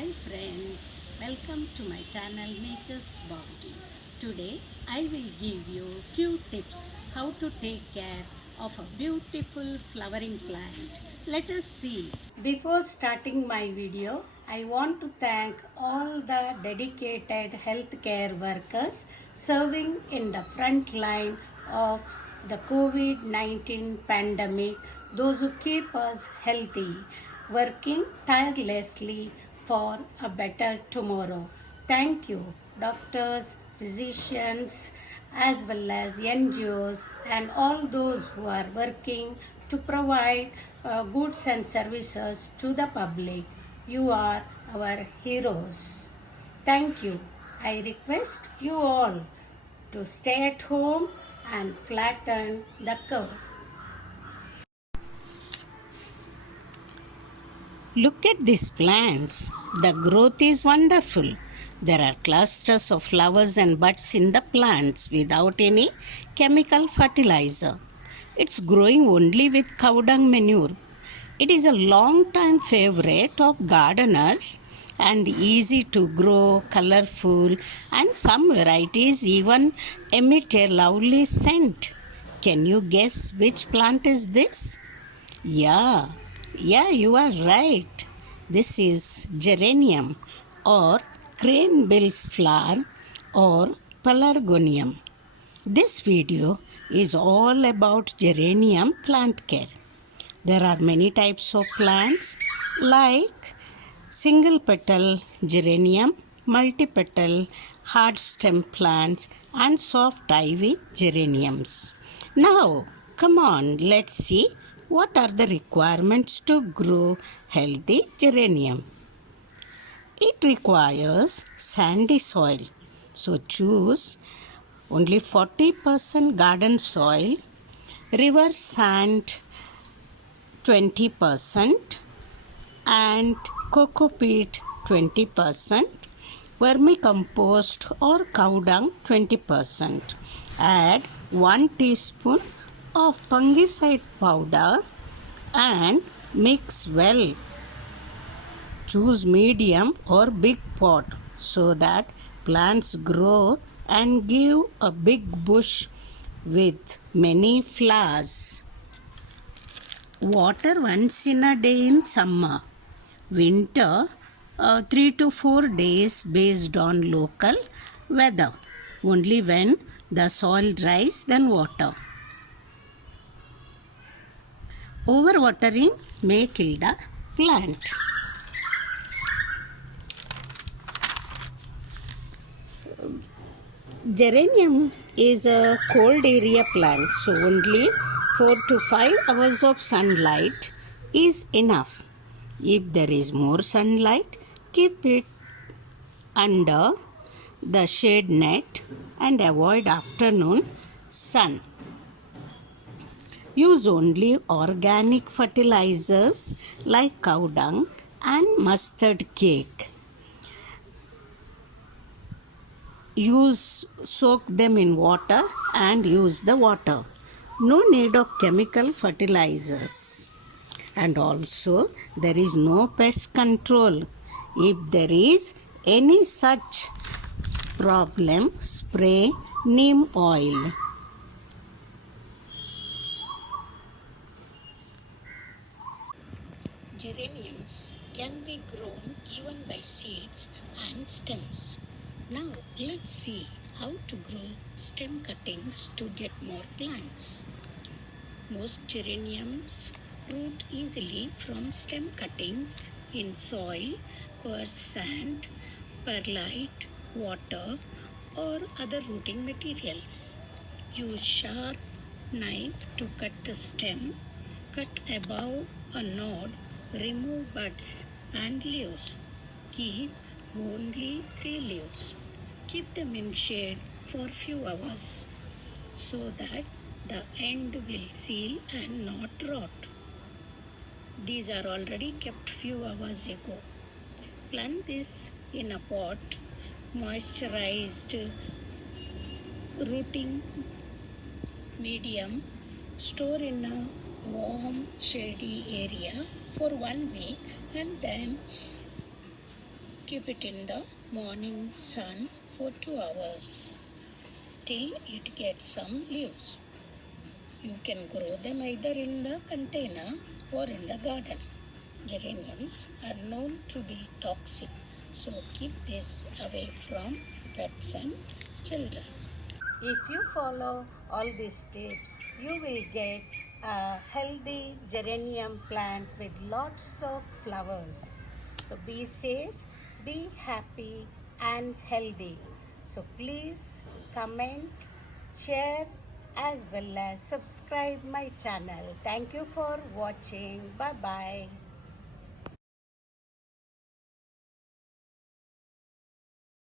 Hi friends, welcome to my channel Nature's Bounty. Today I will give you few tips how to take care of a beautiful flowering plant. Let us see. Before starting my video, I want to thank all the dedicated healthcare workers serving in the front line of the COVID-19 pandemic, those who keep us healthy, working tirelessly for a better tomorrow. Thank you, doctors, physicians, as well as NGOs and all those who are working to provide goods and services to the public. You are our heroes. Thank you. I request you all to stay at home and flatten the curve. Look at these plants. The growth is wonderful. There are clusters of flowers and buds in the plants without any chemical fertilizer. It's growing only with cow dung manure. It is a long time favorite of gardeners and easy to grow, colorful, and some varieties even emit a lovely scent. Can you guess which plant is this? Yeah, you are right. This is geranium or cranebills flower or pelargonium. This video is all about geranium plant care. There are many types of plants like single petal geranium, multi-petal hard stem plants and soft ivy geraniums. Now, come on, let's see what are the requirements to grow healthy geranium. It requires sandy soil. So choose only 40% garden soil, river sand 20%, and coco peat 20%, vermicompost or cow dung 20%. Add 1 teaspoon of fungicide powder and mix well. Choose medium or big pot so that plants grow and give a big bush with many flowers. Water once in a day in summer. Winter 3 to 4 days based on local weather. Only when the soil dries, then water. Overwatering may kill the plant. Geranium is a cold area plant, so only 4 to 5 hours of sunlight is enough. If there is more sunlight, keep it under the shade net and avoid afternoon sun. Use only organic fertilizers like cow dung and mustard cake. Soak them in water and use the water. No need of chemical fertilizers. And also there is no pest control. If there is any such problem, spray neem oil. Geraniums can be grown even by seeds and stems. Now let's see how to grow stem cuttings to get more plants. Most geraniums root easily from stem cuttings in soil, coarse sand, perlite, water, or other rooting materials. Use sharp knife to cut the stem. Cut above a node, remove buds and leaves. Keep only 3 leaves. Keep them in shade for few hours so that the end will seal and not rot. These are already kept few hours ago. Plant this in a pot, moisturized rooting medium. Store in a warm shady area for 1 week and then keep it in the morning sun for 2 hours till it gets some leaves. You can grow them either in the container or in the garden. Geraniums are known to be toxic, so keep this away from pets and children. If you follow all these tips, you will get a healthy geranium plant with lots of flowers. So be safe, be happy and healthy. So please comment, share as well as subscribe my channel. Thank you for watching. Bye bye.